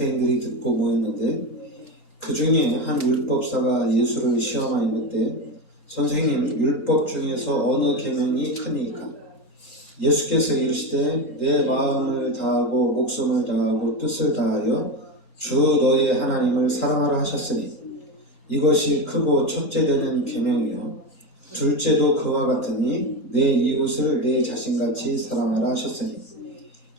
학생들이 듣고 모였는데 그 중에 한 율법사가 예수를 시험하여 묻되 선생님, 율법 중에서 어느 계명이 크니까? 예수께서 이르시되 내 마음을 다하고 목숨을 다하고 뜻을 다하여 주 너의 하나님을 사랑하라 하셨으니 이것이 크고 첫째 되는 계명이요 둘째도 그와 같으니 내 이웃을 내 자신같이 사랑하라 하셨으니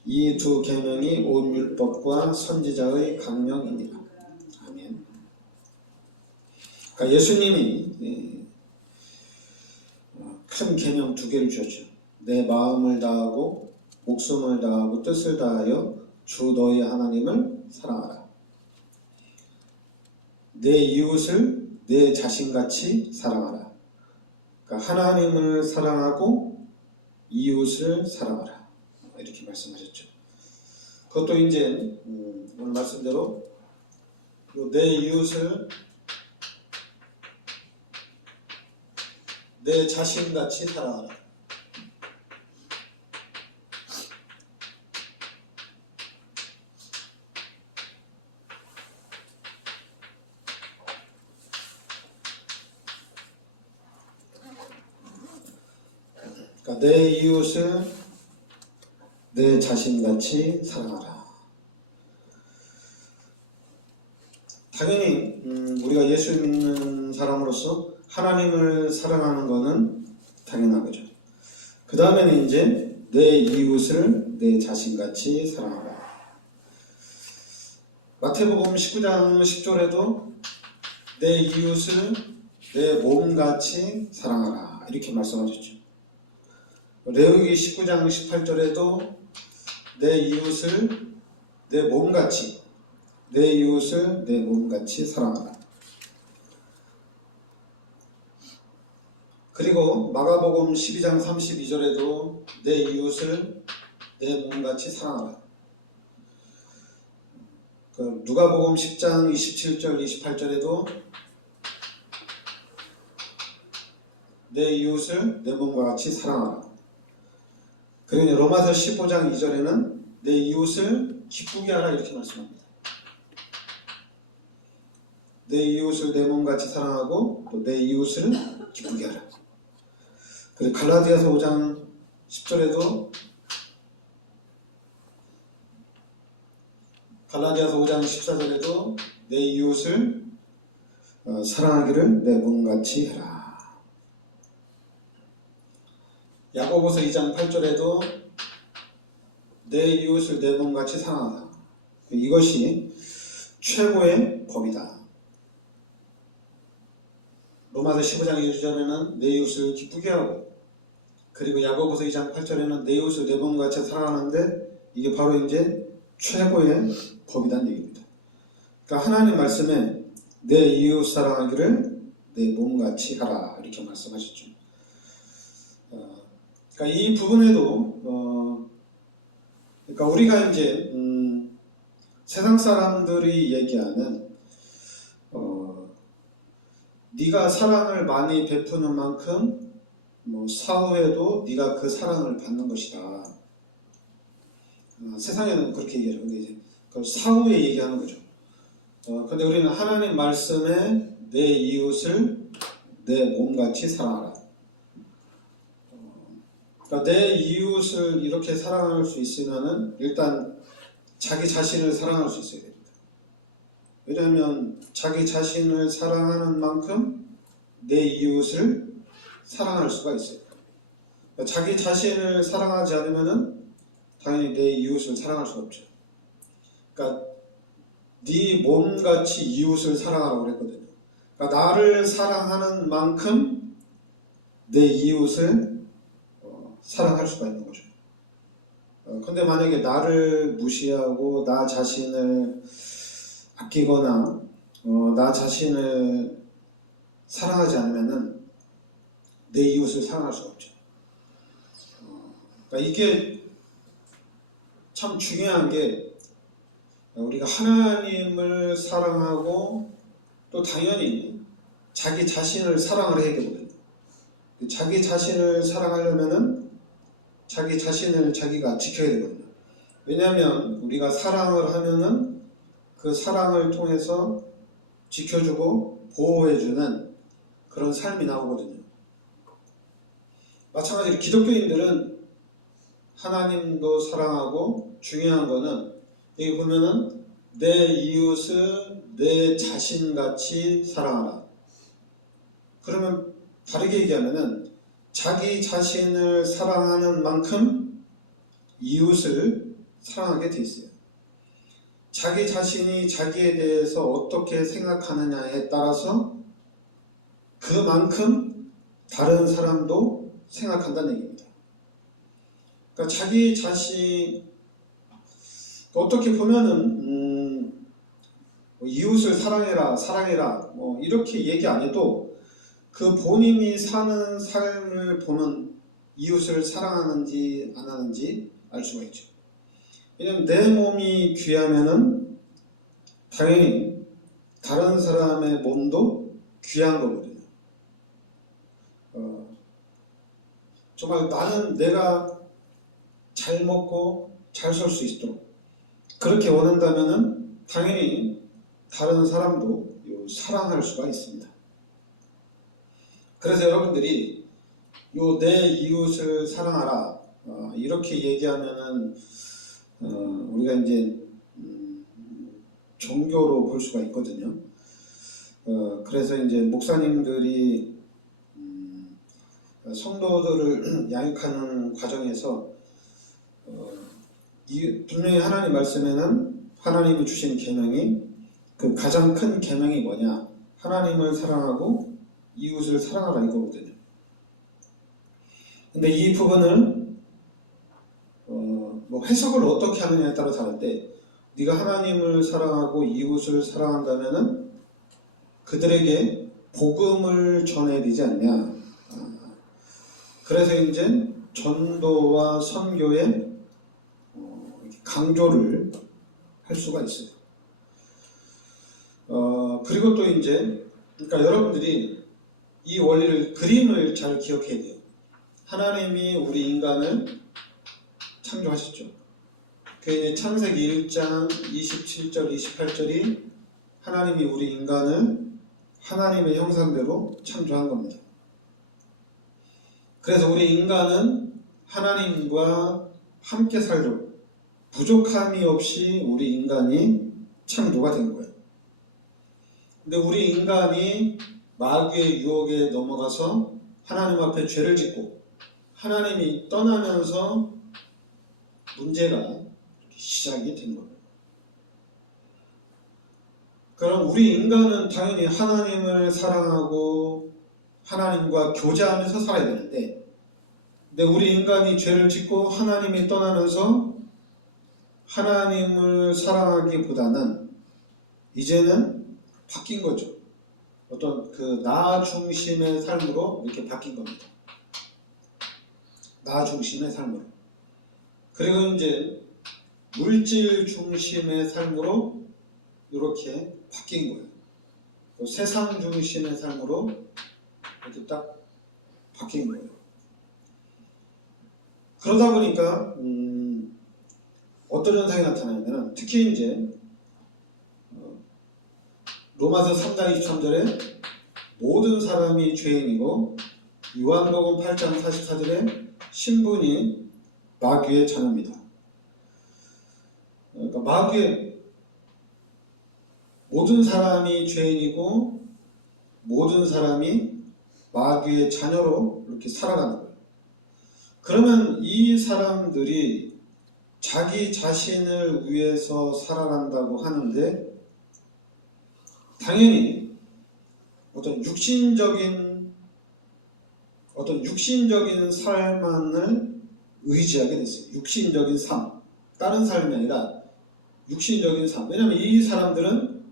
이 두 계명이 온 율법과 선지자의 강령이니라. 아멘. 그러니까 예수님이 큰 계명 두 개를 주셨죠. 내 마음을 다하고 목숨을 다하고 뜻을 다하여 주 너의 하나님을 사랑하라. 내 이웃을 내 자신같이 사랑하라. 그러니까 하나님을 사랑하고 이웃을 사랑하라. 이렇게 말씀하셨죠. 그것도 이제 오늘 말씀대로 내 이웃을 내 자신같이 사랑하라. 그러니까 내 이웃을 내 자신같이 사랑하라. 당연히 우리가 예수 믿는 사람으로서 하나님을 사랑하는 것은 당연한 거죠. 그 다음에는 이제 내 이웃을 내 자신같이 사랑하라. 마태복음 19장 10절에도 내 이웃을 내 몸같이 사랑하라 이렇게 말씀하셨죠. 레위기 19장 18절에도 내 이웃을 내 몸같이 내 이웃을 내 몸같이 사랑하라. 그리고 마가복음 12장 32절에도 내 이웃을 내 몸같이 사랑하라. 누가복음 10장 27절 28절에도 내 이웃을 내 몸과 같이 사랑하라. 그리고 로마서 15장 2절에는 내 이웃을 기쁘게 하라 이렇게 말씀합니다. 내 이웃을 내 몸같이 사랑하고 또 내 이웃을 기쁘게 하라. 그리고 갈라디아서 5장 10절에도 갈라디아서 5장 14절에도 내 이웃을 사랑하기를 내 몸같이 해라. 야고보서 2장 8절에도 내 이웃을 내 몸같이 사랑하라. 이것이 최고의 법이다. 로마서 15장 1절에는 내 이웃을 기쁘게 하고 그리고 야고보서 2장 8절에는 내 이웃을 내 몸같이 사랑하는데 이게 바로 이제 최고의 법이라는 얘기입니다. 그러니까 하나님 말씀에 내 이웃 사랑하기를 내 몸같이 하라 이렇게 말씀하셨죠. 그러니까 이 부분에도 그러니까 우리가 이제 세상 사람들이 얘기하는 네가 사랑을 많이 베푸는 만큼 사후에도 네가 그 사랑을 받는 것이다. 세상에는 그렇게 얘기해요. 근데 이제 그 사후에 얘기하는 거죠. 근데 우리는 하나님 말씀에 내 이웃을 내 몸같이 사랑하라. 그러니까 내 이웃을 이렇게 사랑할 수 있으면은 일단 자기 자신을 사랑할 수 있어야 됩니다. 왜냐하면 자기 자신을 사랑하는 만큼 내 이웃을 사랑할 수가 있어요. 그러니까 자기 자신을 사랑하지 않으면은 당연히 내 이웃을 사랑할 수가 없죠. 그러니까 네 몸같이 이웃을 사랑하라고 그랬거든요. 그러니까 나를 사랑하는 만큼 내 이웃을 사랑할 수가 있는 거죠. 근데 만약에 나를 무시하고 나 자신을 아끼거나 나 자신을 사랑하지 않으면은 내 이웃을 사랑할 수가 없죠. 그러니까 이게 참 중요한 게 우리가 하나님을 사랑하고 또 당연히 자기 자신을 사랑을 해야 되거든요. 자기 자신을 사랑하려면은 자기 자신을 자기가 지켜야 되거든요. 왜냐하면 우리가 사랑을 하면은 그 사랑을 통해서 지켜주고 보호해주는 그런 삶이 나오거든요. 마찬가지로 기독교인들은 하나님도 사랑하고 중요한 거는 여기 보면은 내 이웃을 내 자신같이 사랑하라. 그러면 다르게 얘기하면은 자기 자신을 사랑하는 만큼 이웃을 사랑하게 돼 있어요. 자기 자신이 자기에 대해서 어떻게 생각하느냐에 따라서 그만큼 다른 사람도 생각한다는 얘기입니다. 그러니까 자기 자신 어떻게 보면은 이웃을 사랑해라, 사랑해라 이렇게 얘기 안 해도 그 본인이 사는 삶을 보면 이웃을 사랑하는지 안 하는지 알 수가 있죠. 왜냐면 내 몸이 귀하면은 당연히 다른 사람의 몸도 귀한 거거든요. 정말 나는 내가 잘 먹고 잘 살 수 있도록 그렇게 원한다면은 당연히 다른 사람도 사랑할 수가 있습니다. 그래서 여러분들이 내 이웃을 사랑하라 이렇게 얘기하면은 우리가 이제 종교로 볼 수가 있거든요. 그래서 이제 목사님들이 성도들을 양육하는 과정에서 분명히 하나님 말씀에는 하나님이 주신 계명이 그 가장 큰 계명이 뭐냐? 하나님을 사랑하고 이웃을 사랑하라 이거거든요. 근데 이 부분을 해석을 어떻게 하느냐에 따라 다른데 네가 하나님을 사랑하고 이웃을 사랑한다면은 그들에게 복음을 전해야 되지 않냐. 그래서 이제 전도와 선교에 강조를 할 수가 있어요. 그리고 또 이제 그러니까 여러분들이 이 원리를 그림을 잘 기억해야 돼요. 하나님이 우리 인간을 창조하셨죠. 그 이제 창세기 1장 27절 28절이 하나님이 우리 인간을 하나님의 형상대로 창조한 겁니다. 그래서 우리 인간은 하나님과 함께 살도록 부족함이 없이 우리 인간이 창조가 된 거예요. 근데 우리 인간이 마귀의 유혹에 넘어가서 하나님 앞에 죄를 짓고 하나님이 떠나면서 문제가 시작이 된 거예요. 그럼 우리 인간은 당연히 하나님을 사랑하고 하나님과 교제하면서 살아야 되는데 근데 우리 인간이 죄를 짓고 하나님이 떠나면서 하나님을 사랑하기보다는 이제는 바뀐 거죠. 어떤 그 나 중심의 삶으로 이렇게 바뀐 겁니다. 나 중심의 삶으로. 그리고 이제 물질 중심의 삶으로 이렇게 바뀐 거예요. 또 세상 중심의 삶으로 이렇게 딱 바뀐 거예요. 그러다 보니까 어떤 현상이 나타나냐면 특히 이제 로마서 3장 23절에 모든 사람이 죄인이고 요한복음 8장 44절에 신분이 마귀의 자녀입니다. 그러니까 마귀의 모든 사람이 죄인이고 모든 사람이 마귀의 자녀로 이렇게 살아가는 거예요. 그러면 이 사람들이 자기 자신을 위해서 살아간다고 하는데 당연히 어떤 육신적인 삶만을 의지하게 됐어요. 육신적인 삶, 다른 삶이 아니라 육신적인 삶. 왜냐하면 이 사람들은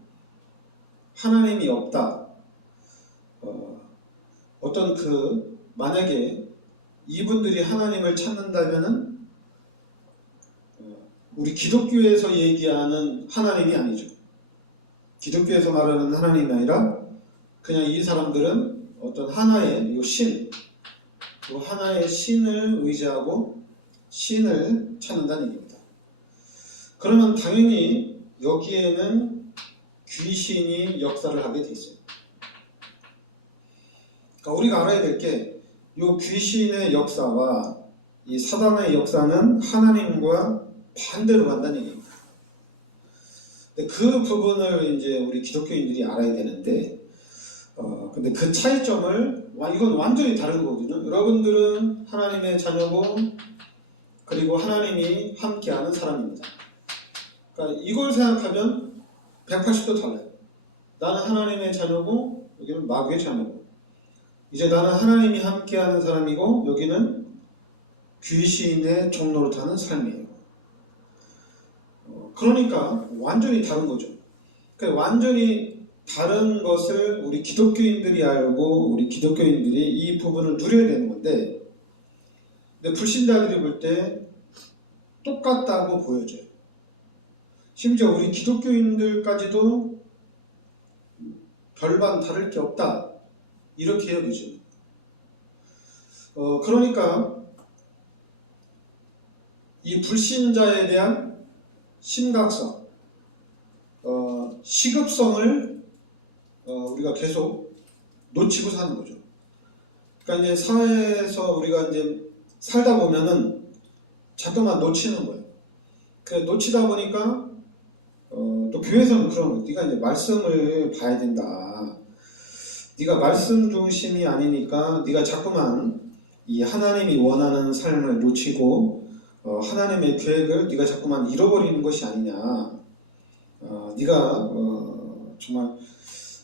하나님이 없다. 어떤 만약에 이분들이 하나님을 찾는다면은 우리 기독교에서 얘기하는 하나님이 아니죠. 기독교에서 말하는 하나님이 아니라 그냥 이 사람들은 어떤 하나의 하나의 신을 의지하고 신을 찾는다는 얘기입니다. 그러면 당연히 여기에는 귀신이 역사를 하게 돼 있어요. 그러니까 우리가 알아야 될 게 이 귀신의 역사와 이 사단의 역사는 하나님과 반대로 간다는 얘기입니다. 근데 그 부분을 이제 우리 기독교인들이 알아야 되는데, 근데 그 차이점을 이건 완전히 다른 거거든요. 여러분들은 하나님의 자녀고, 그리고 하나님이 함께하는 사람입니다. 그러니까 이걸 생각하면 180도 달라요. 나는 하나님의 자녀고, 여기는 마귀의 자녀고. 이제 나는 하나님이 함께하는 사람이고, 여기는 귀신의 종로를 타는 삶이에요. 그러니까 완전히 다른 거죠. 그러니까 완전히 다른 것을 우리 기독교인들이 알고 우리 기독교인들이 이 부분을 누려야 되는 건데, 근데 불신자들이 볼 때 똑같다고 보여져요. 심지어 우리 기독교인들까지도 별반 다를 게 없다 이렇게 여기죠. 그러니까 이 불신자에 대한 심각성, 시급성을 우리가 계속 놓치고 사는 거죠. 그러니까 이제 사회에서 우리가 이제 살다 보면은 자꾸만 놓치는 거예요. 놓치다 보니까 또 교회에서는 그런 거예요. 네가 이제 말씀을 봐야 된다. 네가 말씀 중심이 아니니까 네가 자꾸만 이 하나님이 원하는 삶을 놓치고 하나님의 계획을 네가 자꾸만 잃어버리는 것이 아니냐. 네가 정말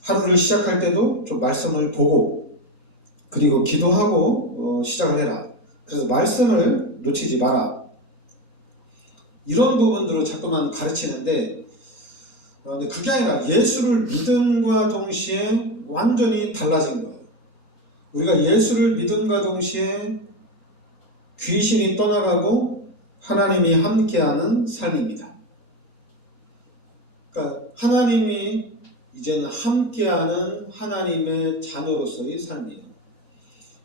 하루를 시작할 때도 좀 말씀을 보고 그리고 기도하고 시작을 해라. 그래서 말씀을 놓치지 마라. 이런 부분들로 자꾸만 가르치는데, 근데 그게 아니라 예수를 믿음과 동시에 완전히 달라진 거예요. 우리가 예수를 믿음과 동시에 귀신이 떠나가고 하나님이 함께하는 삶입니다. 그러니까 하나님이 이제는 함께하는 하나님의 자녀로서의 삶이에요.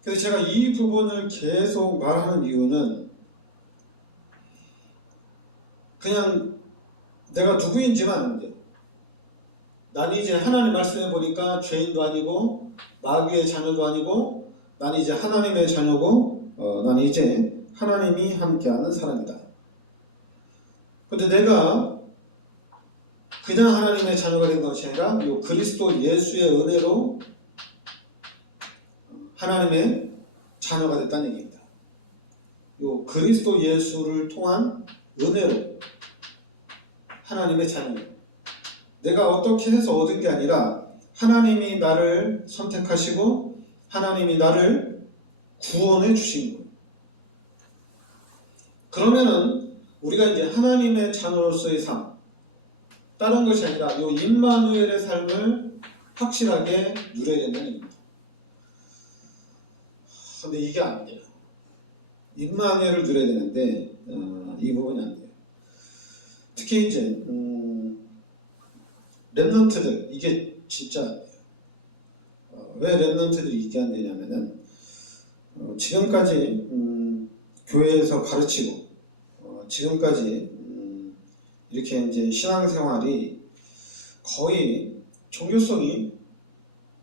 그래서 제가 이 부분을 계속 말하는 이유는 그냥 내가 누구인지만 아는 데, 난 이제 하나님 말씀해 보니까 죄인도 아니고 마귀의 자녀도 아니고 난 이제 하나님의 자녀고 난 이제 하나님이 함께하는 사람이다. 근데 내가 그냥 하나님의 자녀가 된 것이 아니라 이 그리스도 예수의 은혜로 하나님의 자녀가 됐다는 얘기입니다. 이 그리스도 예수를 통한 은혜로 하나님의 자녀. 내가 어떻게 해서 얻은 게 아니라 하나님이 나를 선택하시고 하나님이 나를 구원해 주신 거예요. 그러면은 우리가 이제 하나님의 자녀로서의 삶, 다른 것이 아니라 이 임마누엘의 삶을 확실하게 누려야 된다는 얘기입니다. 근데 이게 안 돼요. 임마누엘을 누려야 되는데 이 부분이 안 돼요. 특히 이제 렘넌트들, 이게 진짜 안 돼요. 왜 렘넌트들이 이게 안 되냐면은 지금까지 교회에서 가르치고 지금까지 이렇게 이제 신앙생활이 거의 종교성이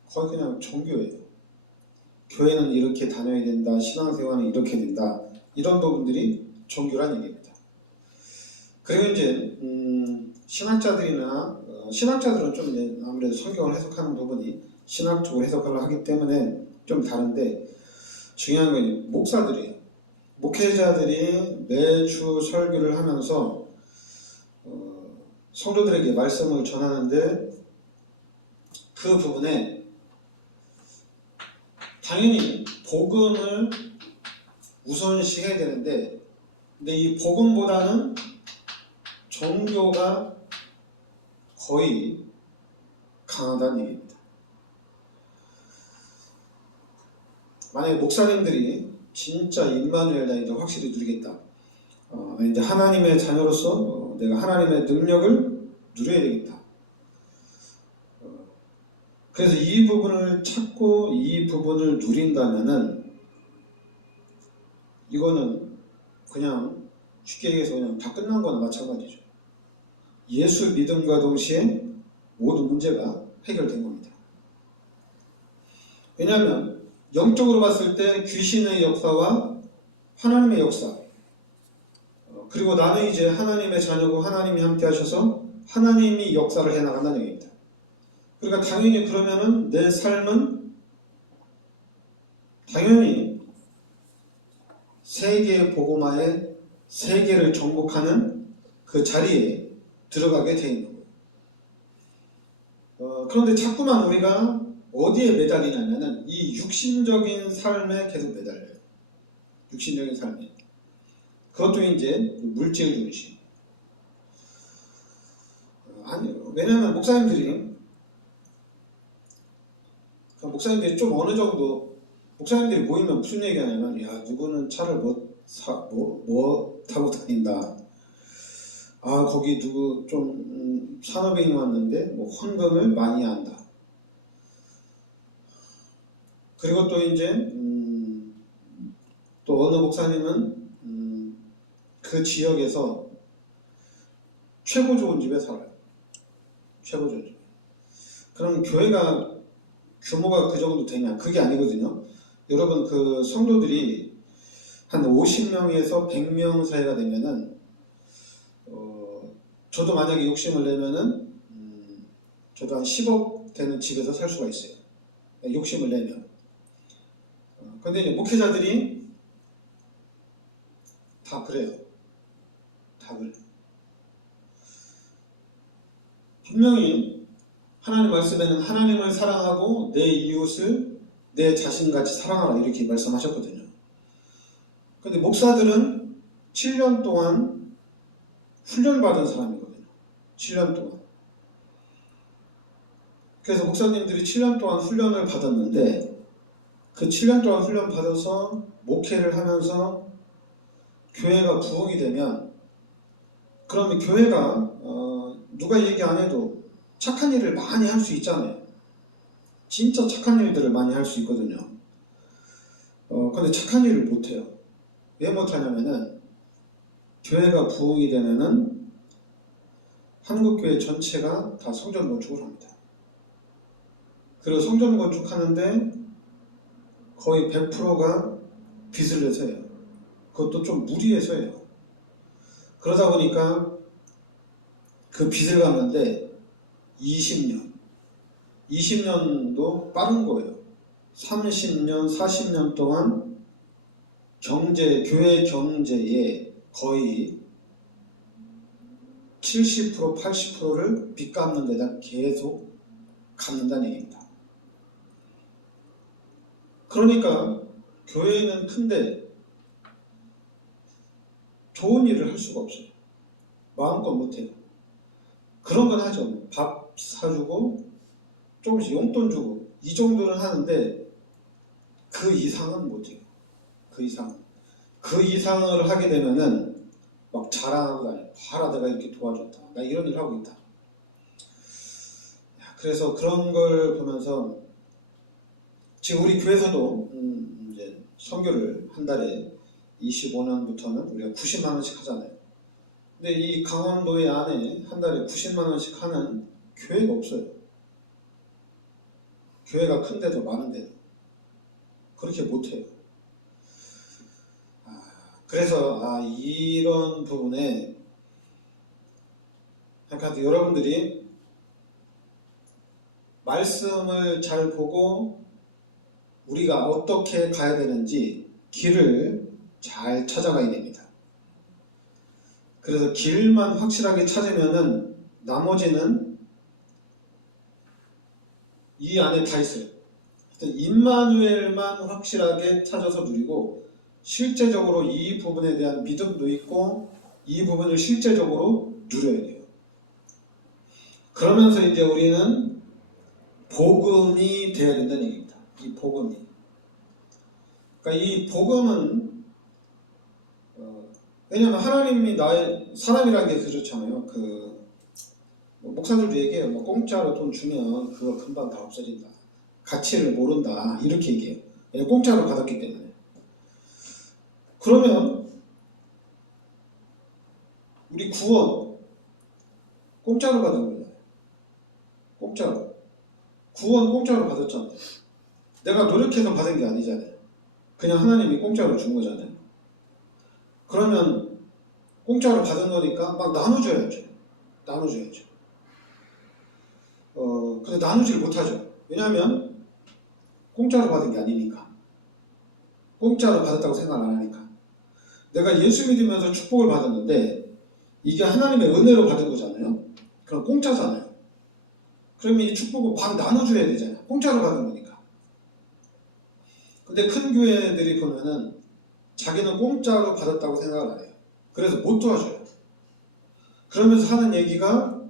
거의 그냥 종교예요. 교회는 이렇게 다녀야 된다, 신앙생활은 이렇게 된다, 이런 부분들이 종교란 얘기입니다. 그리고 이제 신학자들이나 신학자들은 좀 이제 아무래도 성경을 해석하는 부분이 신학적으로 해석을 하기 때문에 좀 다른데, 중요한 건 목사들이에요. 목회자들이 매주 설교를 하면서 성도들에게 말씀을 전하는데, 그 부분에 당연히 복음을 우선시해야 되는데, 근데 이 복음보다는 종교가 거의 강하다는 얘기입니다. 만약에 목사님들이 진짜 임마누엘 다니를 확실히 누리겠다, 이제 하나님의 자녀로서 내가 하나님의 능력을 누려야 되겠다. 그래서 이 부분을 찾고 이 부분을 누린다면은 이거는 그냥 쉽게 얘기해서 그냥 다 끝난 거나 마찬가지죠. 예수 믿음과 동시에 모든 문제가 해결된 겁니다. 왜냐하면 영적으로 봤을 때 귀신의 역사와 하나님의 역사, 그리고 나는 이제 하나님의 자녀고 하나님이 함께 하셔서 하나님이 역사를 해나간다는 얘기입니다. 그러니까 당연히 그러면은 내 삶은 당연히 세계의 복음화에 세계를 정복하는 그 자리에 들어가게 돼 있는 거예요. 그런데 자꾸만 우리가 어디에 매달리냐면은 이 육신적인 삶에 계속 매달려요. 육신적인 삶에. 그것도 이제 물질 중심. 아니요. 왜냐하면 목사님들이 좀 어느 정도 목사님들이 모이면 무슨 얘기하냐면, 야, 누구는 차를 뭐 타고 다닌다. 아, 거기 누구 좀 산업인이 왔는데 뭐 헌금을 많이 한다. 그리고 또 이제 또 어느 목사님은 그 지역에서 최고 좋은 집에 살아요. 최고 좋은 집. 그럼 교회가 규모가 그 정도 되냐? 그게 아니거든요. 여러분, 그 성도들이 한 50명에서 100명 사이가 되면은 저도 만약에 욕심을 내면은 저도 한 10억 되는 집에서 살 수가 있어요. 욕심을 내면. 근데 이제 목회자들이 다 그래요. 다 그래요. 분명히 하나님 말씀에는 하나님을 사랑하고 내 이웃을 내 자신같이 사랑하라 이렇게 말씀하셨거든요. 근데 목사들은 7년 동안 훈련받은 사람이거든요. 7년 동안. 그래서 목사님들이 7년 동안 훈련을 받았는데 그 7년 동안 훈련 받아서 목회를 하면서 교회가 부흥이 되면 그러면 교회가 누가 얘기 안 해도 착한 일을 많이 할 수 있잖아요. 진짜 착한 일들을 많이 할 수 있거든요. 근데 착한 일을 못해요. 왜 못하냐면은 교회가 부흥이 되면은 한국교회 전체가 다 성전 건축을 합니다. 그리고 성전 건축하는데 거의 100%가 빚을 내서 해요. 그것도 좀 무리해서 해요. 그러다 보니까 그 빚을 갚는데 20년도 빠른 거예요. 30년, 40년 동안 교회 경제의 거의 70%, 80%를 빚 갚는 데다 계속 갚는다는 얘기입니다. 그러니까 교회는 큰데 좋은 일을 할 수가 없어요. 마음껏 못해요. 그런 건 하죠. 밥 사주고 조금씩 용돈 주고 이 정도는 하는데 그 이상은 못해요. 그 이상을 하게 되면은 막 자랑하고 다녀요. 봐라, 내가 이렇게 도와줬다. 나 이런 일 하고 있다. 그래서 그런 걸 보면서 지금 우리 교회에서도 이제 선교를 한 달에 25년부터는 우리가 90만 원씩 하잖아요. 근데 이 강원도의 안에 한 달에 90만 원씩 하는 교회가 없어요. 교회가 큰데도 많은데도 그렇게 못해요. 그래서 이런 부분에 그러니까 여러분들이 말씀을 잘 보고 우리가 어떻게 가야 되는지 길을 잘 찾아가야 됩니다. 그래서 길만 확실하게 찾으면은 나머지는 이 안에 다 있어요. 임마누엘만 확실하게 찾아서 누리고 실제적으로 이 부분에 대한 믿음도 있고 이 부분을 실제적으로 누려야 돼요. 그러면서 이제 우리는 복음이 돼야 된다는 얘기입니다. 이 복음이. 그러니까 이 복음은 왜냐하면 하나님이 나의 사람이라는 게 그렇잖아요. 목사들도 얘기해요. 공짜로 돈 주면 그거 금방 다 없어진다. 가치를 모른다. 이렇게 얘기해요. 왜냐면 공짜로 받았기 때문에. 그러면 우리 공짜로 받은 거잖아요. 공짜로. 구원 공짜로 받았잖아요. 내가 노력해서 받은 게 아니잖아요. 그냥 하나님이 공짜로 준 거잖아요. 그러면 공짜로 받은 거니까 막 나눠줘야죠. 나눠줘야죠. 근데 나누지를 못하죠. 왜냐하면 공짜로 받은 게 아니니까. 공짜로 받았다고 생각 안 하니까. 내가 예수 믿으면서 축복을 받았는데 이게 하나님의 은혜로 받은 거잖아요. 그럼 공짜잖아요. 그러면 이 축복을 바로 나눠줘야 되잖아요. 공짜로 받은 거니까. 근데 큰 교회들이 보면은 자기는 공짜로 받았다고 생각을 안 해요. 그래서 못 도와줘요. 그러면서 하는 얘기가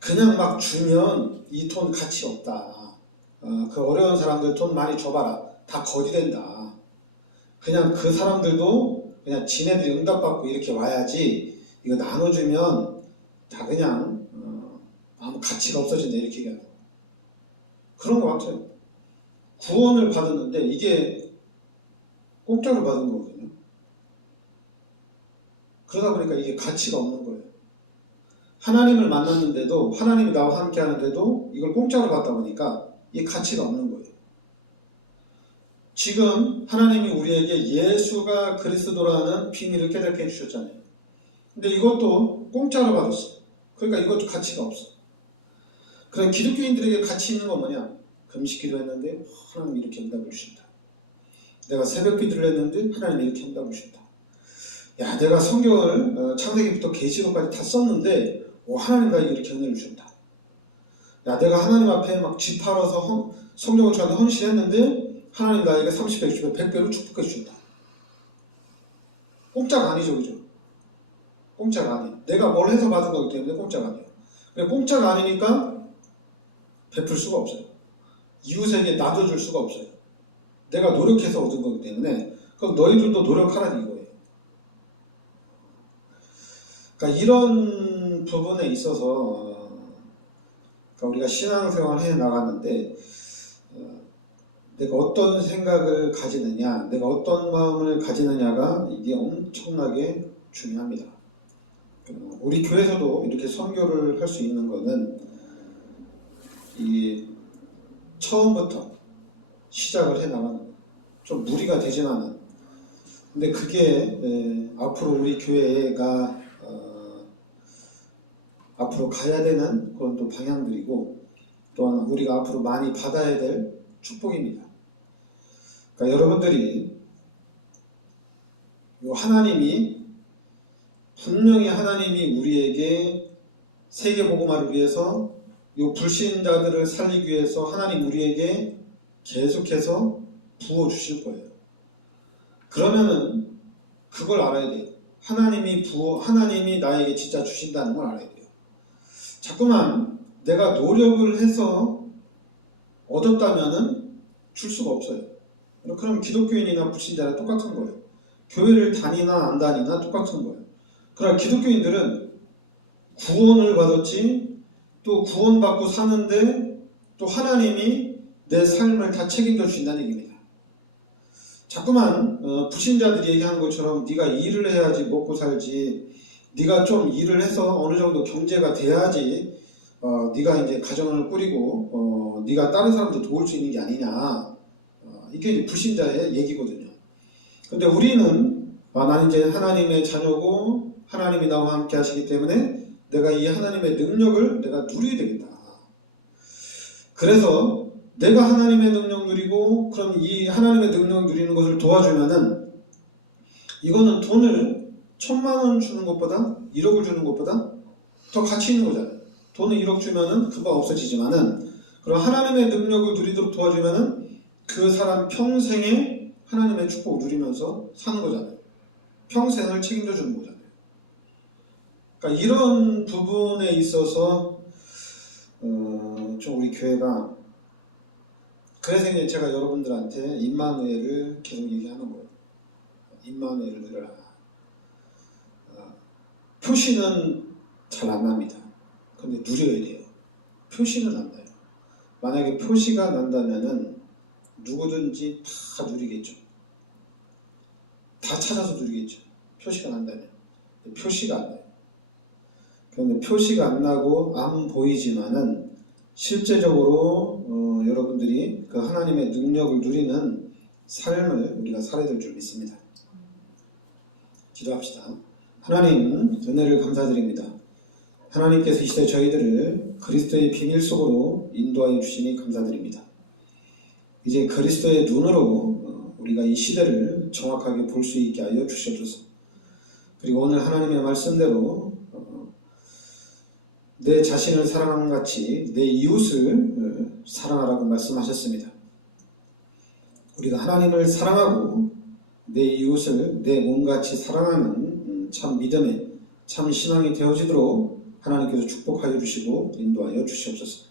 그냥 막 주면 이 돈 가치 없다. 그 어려운 사람들 돈 많이 줘봐라. 다 거지된다. 그냥 그 사람들도 그냥 지네들이 응답받고 이렇게 와야지 이거 나눠주면 다 그냥 아무 가치가 없어진다 이렇게 얘기하는 거예요. 그런 것 같아요. 구원을 받았는데 이게 공짜로 받은 거거든요. 그러다 보니까 이게 가치가 없는 거예요. 하나님을 만났는데도 하나님이 나와 함께 하는데도 이걸 공짜로 받다 보니까 이게 가치가 없는 거예요. 지금 하나님이 우리에게 예수가 그리스도라는 비밀을 깨닫게 해주셨잖아요. 근데 이것도 공짜로 받았어요. 그러니까 이것도 가치가 없어. 그럼 기독교인들에게 가치 있는 건 뭐냐? 금식기도 했는데 하나님 이렇게 응답을 주신다. 내가 새벽 기도를 했는데 하나님 이렇게 응답을 주신다. 야, 내가 성경을 창세기부터 계시록까지 다 썼는데 하나님 나에게 이렇게 은혜를 주신다. 야, 내가 하나님 앞에 막 쥐 팔아서 성경을 저한테 헌신했는데 하나님 나에게 30배, 60배, 100배로 축복해 주신다. 공짜가 아니죠, 그죠? 공짜가 아니에요. 내가 뭘 해서 받은 거기 때문에 공짜가 아니에요. 공짜가 아니니까 베풀 수가 없어요. 이웃에게 나눠줄 수가 없어요. 내가 노력해서 얻은 거기 때문에 그럼 너희들도 노력하라는 이거예요. 그러니까 이런 부분에 있어서 그러니까 우리가 신앙생활을 해 나가는데 내가 어떤 생각을 가지느냐, 내가 어떤 마음을 가지느냐가 이게 엄청나게 중요합니다. 우리 교회에서도 이렇게 선교를 할 수 있는 거는 이 처음부터 시작을 해 나가는 거예요. 좀 무리가 되지만은 근데 그게 앞으로 우리 교회가 앞으로 가야 되는 그런 또 방향들이고 또한 우리가 앞으로 많이 받아야 될 축복입니다. 그러니까 여러분들이 하나님이 분명히 하나님이 우리에게 세계복음화를 위해서 이 불신자들을 살리기 위해서 하나님 우리에게 계속해서 부어주실 거예요. 그러면은 그걸 알아야 돼요. 하나님이 나에게 진짜 주신다는 걸 알아야 돼요. 자꾸만 내가 노력을 해서 얻었다면은 줄 수가 없어요. 그럼 기독교인이나 불신자랑 똑같은 거예요. 교회를 다니나 안 다니나 똑같은 거예요. 그러나 기독교인들은 구원을 받았지 또 구원받고 사는데 또 하나님이 내 삶을 다 책임져 주신다는 얘기입니다. 자꾸만 불신자들이 얘기하는 것처럼 네가 일을 해야지 먹고 살지, 네가 좀 일을 해서 어느 정도 경제가 돼야지 네가 이제 가정을 꾸리고 네가 다른 사람도 도울 수 있는 게 아니냐, 이게 이제 불신자의 얘기거든요. 근데 우리는 나는 이제 하나님의 자녀고 하나님이 나와 함께 하시기 때문에 내가 이 하나님의 능력을 내가 누려야 되겠다. 그래서 내가 하나님의 능력 누리고 그럼 이 하나님의 능력 누리는 것을 도와주면은 이거는 돈을 1000만 원 주는 것보다 1억을 주는 것보다 더 가치 있는 거잖아요. 돈을 1억 주면은 금방 없어지지만은 그럼 하나님의 능력을 누리도록 도와주면은 그 사람 평생에 하나님의 축복을 누리면서 사는 거잖아요. 평생을 책임져 주는 거잖아요. 그러니까 이런 부분에 있어서 좀 우리 교회가 그래서 이제 제가 여러분들한테 임마누엘을 계속 얘기하는 거예요. 임마누엘을 들으라. 표시는 잘 안 납니다. 근데 누려야 돼요. 표시는 안 나요. 만약에 표시가 난다면은 누구든지 다 누리겠죠. 다 찾아서 누리겠죠. 표시가 난다면. 표시가 안 나요. 그런데 표시가 안 나고 안 보이지만은 실제적으로 여러분들이 그 하나님의 능력을 누리는 삶을 우리가 살아야 될 줄 믿습니다. 기도합시다. 하나님, 은혜를 감사드립니다. 하나님께서 이 시대 저희들을 그리스도의 비밀 속으로 인도하여 주시니 감사드립니다. 이제 그리스도의 눈으로 우리가 이 시대를 정확하게 볼 수 있게 하여 주시옵소서. 그리고 오늘 하나님의 말씀대로 내 자신을 사랑하는 같이 내 이웃을 사랑하라고 말씀하셨습니다. 우리가 하나님을 사랑하고 내 이웃을 내 몸같이 사랑하는 참 믿음의 참 신앙이 되어지도록 하나님께서 축복하여 주시고 인도하여 주시옵소서.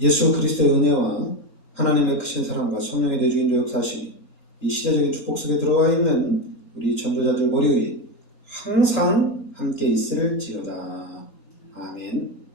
예수 그리스도의 은혜와 하나님의 크신 사랑과 성령의 내주인도 역사하시니 이 시대적인 축복 속에 들어와 있는 우리 전도자들 머리 위에 항상 함께 있을지어다. 아멘.